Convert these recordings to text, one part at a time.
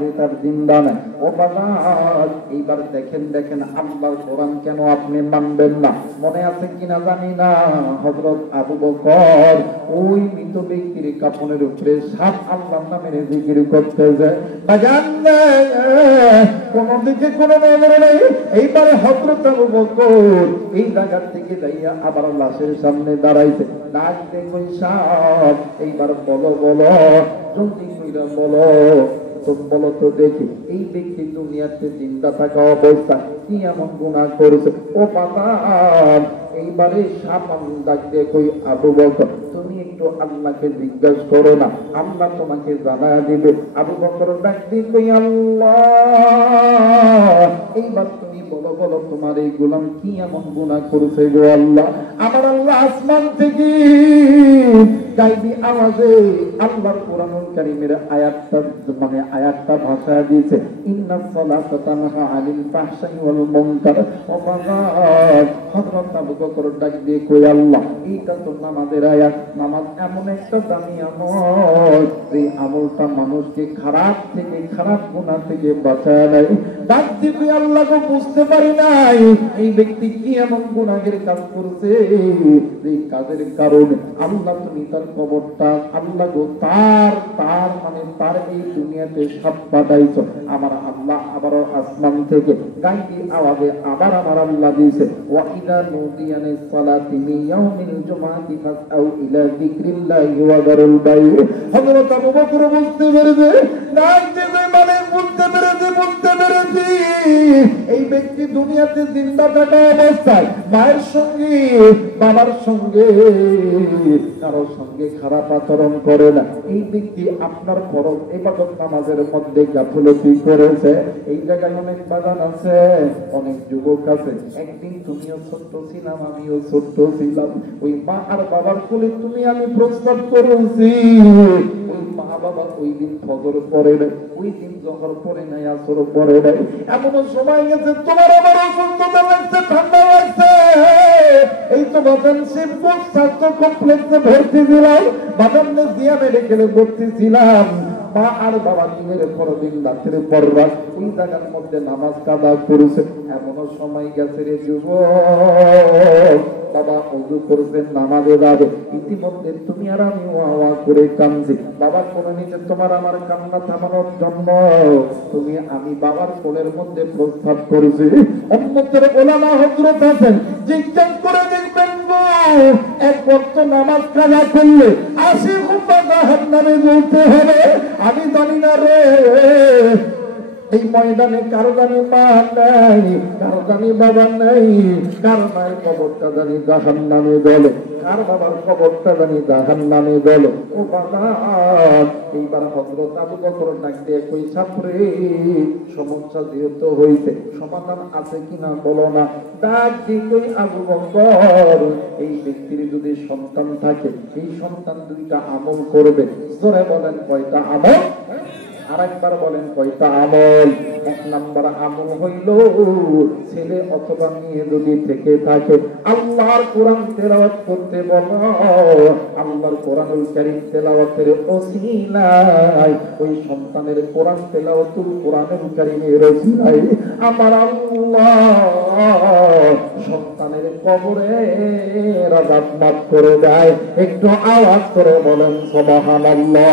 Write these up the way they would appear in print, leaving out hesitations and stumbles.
রাত্রি তার জিন্দা নাই। ও বাবা, এইবার দেখেন আল্লাহর কোরআন কেন আপনি মানবেন না? মনে আছে কিনা জানি না, হযরত আবু বকর ওই মৃত ব্যক্তির কাফনের উপরে 7 আল্লাহর নামের জিকির করতেছে। বাজান কোন দিকে কোনো নজর নেই। এইবারে হযরত আবু বকর এই জায়গা থেকে যাইয়া আবার লাশের সামনে দাঁড়াইছে। ডাক দিয়ে কই সাহেব, এইবার বলো জলদি কইরা বলো তো দেখি এই ব্যক্তি দুনিয়াতে জিন্দা থাকা অবস্থা কি এমন গুনাহ করেছে। ও বাবা, এইবারে সাপান ডাক দিয়ে কই আবু বকর তুমি একটু আল্লাহকে জিজ্ঞাসা করো না, আল্লাহ তোমাকে জানায়া দিবে। আবু বকর ডাক দিয়ে কই আল্লাহ, এইবার তুমি বলো তোমার এই গোলাম কি এমন গুনাহ করেছে গো আল্লাহ। আমার আল্লাহ আসমান থেকে গায়বী আওয়াজে আল্লাহর কোরআনুল কারীমের আয়াতটা ভাষায় দিয়েছে, ইন্নাস সালাতা তানহা আনিল ফাহশাই ওয়াল মুনকার। ও বাবা, হযরত আবু বকর ডাক দিয়ে কই আল্লাহ, এইটা তো নামাজের আয়াত। নামাজ এমন একটা দামি আমল, যে আমলটা মানুষকে খারাপ গুনাহ থেকে বাঁচায় দেয়। ডাক দিয়ে কই আল্লাহ গো, বুঝতে পারি নাই এই ব্যক্তি কি এমন গুনাহের কাজ করছে, যে কাজের কারণে আল্লাহ তুমি তার কবরটা আল্লাহ গো তার এই দুনিয়াতে সব পাঠাইছো। আমার আল্লাহ আবারও আসমান থেকে গায়বী আওয়াজে আবার আমার আল্লাহ দিয়েছে, ওয়া ইযা নুদিয়া লিস-সালাতি মিন ইয়াউমিল জুমআতি ফাসআউ ইলা যিকরিল্লাহি ওয়া যারুল বাই'। হযরত আবু বকর বুঝতে পেরেছে, বুঝতে পেরেছি এই ব্যক্তি দুনিয়াতে জিন্দা থাকা অবস্থায় মায়ের সঙ্গে বাবার সঙ্গে কারোর সঙ্গে খারাপ আচরণ করে না। এই ব্যক্তি আপনার ফরজ ইবাদত নামাজের মধ্যে গাফলতি করেছে। এই জায়গায় অনেক বাগান আছে, অনেক যুবক আছে। একদিন তুমিও ছোট্ট ছিলাম, আমিও ছোট্ট ছিলাম। ওই মা আর বাবার কোলে তুমি আমি প্রস্তাব করেছি। ওই মা বাবা ওই দিন ফজর পড়ে নাই, ওই দিন জোহর পড়ে নাই, আসর পড়ে নাই। এমন সময় গেছে তোমার আমার অসুস্থতা লাগছে, ঠান্ডা লাগছে। এই তো বাজান শিবপুর স্বাস্থ্য কমপ্লেক্সে ভর্তি ছিলাম, বাজানে দিয়া মেডিকেলে ভর্তি ছিলাম। মা আর বাবা দিনের পর দিন রাত্রে পর রাত ওই জায়গার মধ্যে নামাজ কাদা করেছে। এমন সময় গেছে রে যুবক, বাবা ওযু করবেন নামাজে যাবে, ইতিমধ্যে তুমি আর আমি ওয়া করে কাঁদছি। বাবা কোলে নিচে তোমার আমার কান্না থামানোর জন্য তুমি আমি বাবার কোলের মধ্যে প্রস্তাব করেছি। উম্মতের ওলামা হযরত আছেন, জিজ্ঞাসা করে দেখবেন গো, এক ওয়াক্ত নামাজ কাজা করলে 80 ঘন্টা জাহান্নামে জ্বলতে হবে। আমি জানি না রে এই ময়দানে কারো জানি মা নাই, কারো জানি বাবা নাই, কার মায়ের কবরটা জানি জাহান্নামে জ্বলে, কার বাবার কবরটা জানি জাহান্নামে জ্বলে। ও বাবা, এইবার হযরত আবু বকর ডাক দিয়ে কই ছাত্রে, সমস্যা যেহেতু হইছে সমাধান আছে কিনা বলো না। ডাক দিয়ে কই আবু বকর, এই ব্যক্তির যদি সন্তান থাকে, এই সন্তান দুইটা আমল করবে। জোরে বলেন কয়টা আমল? আরেকবার বলেন কয়টা আমল? 1 নাম্বার আমল হইল, ছেলে অথবা মেয়ে যদি থেকে থাকে আল্লাহর কোরআন তেলাওয়াত করতে বলো। আল্লাহর কোরআনুল কারীম তেলাওয়াতের ওসিলায় ওই সন্তানের কোরআন তেলাওয়াতুল কোরআনুল কারীমের ওসিলায় আমার আল্লাহ সন্তানের কবরে আযাব মাফ করে দেয়। একটু আওয়াজ করে বলেন সুবহানাল্লাহ।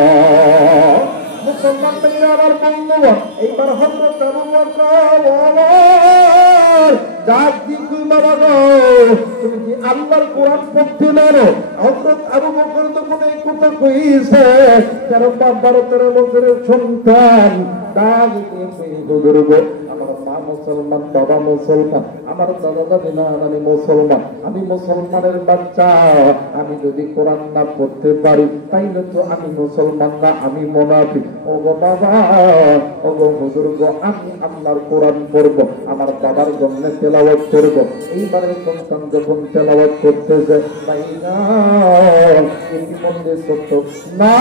মুসলমান ভাইরা আমার বন্ধুগণ, এইবার হযরত আবু বকর ডাক দিয়ে কই বাবা গো, তুমি কি আল্লাহর কোরআন পড়তে জানো? হযরত আবু বকর তখন এই কথা কইছে, 12-13 বছরের সন্তান ডাক দিয়ে কই হুজুর গো, আমার মা মুসলমান, বাবা মুসলমান, আমার দাদা দাদি নানি মুসলমান, আমি মুসলমানের বাচ্চা। আমি যদি কোরআন না পড়তে পারি তাইলে তো আমি মুসলমান না, আমি মুনাফিক। ও গো বাবা, ও গো হুজুর গো, আমি আল্লাহর কোরআন পড়বো, আমার বাবার জন্য তেলাওয়াত করবো। এইবারে সন্তান যখন তেলাওয়াত করতেছে, তাই না ইতিমধ্যে সত্য না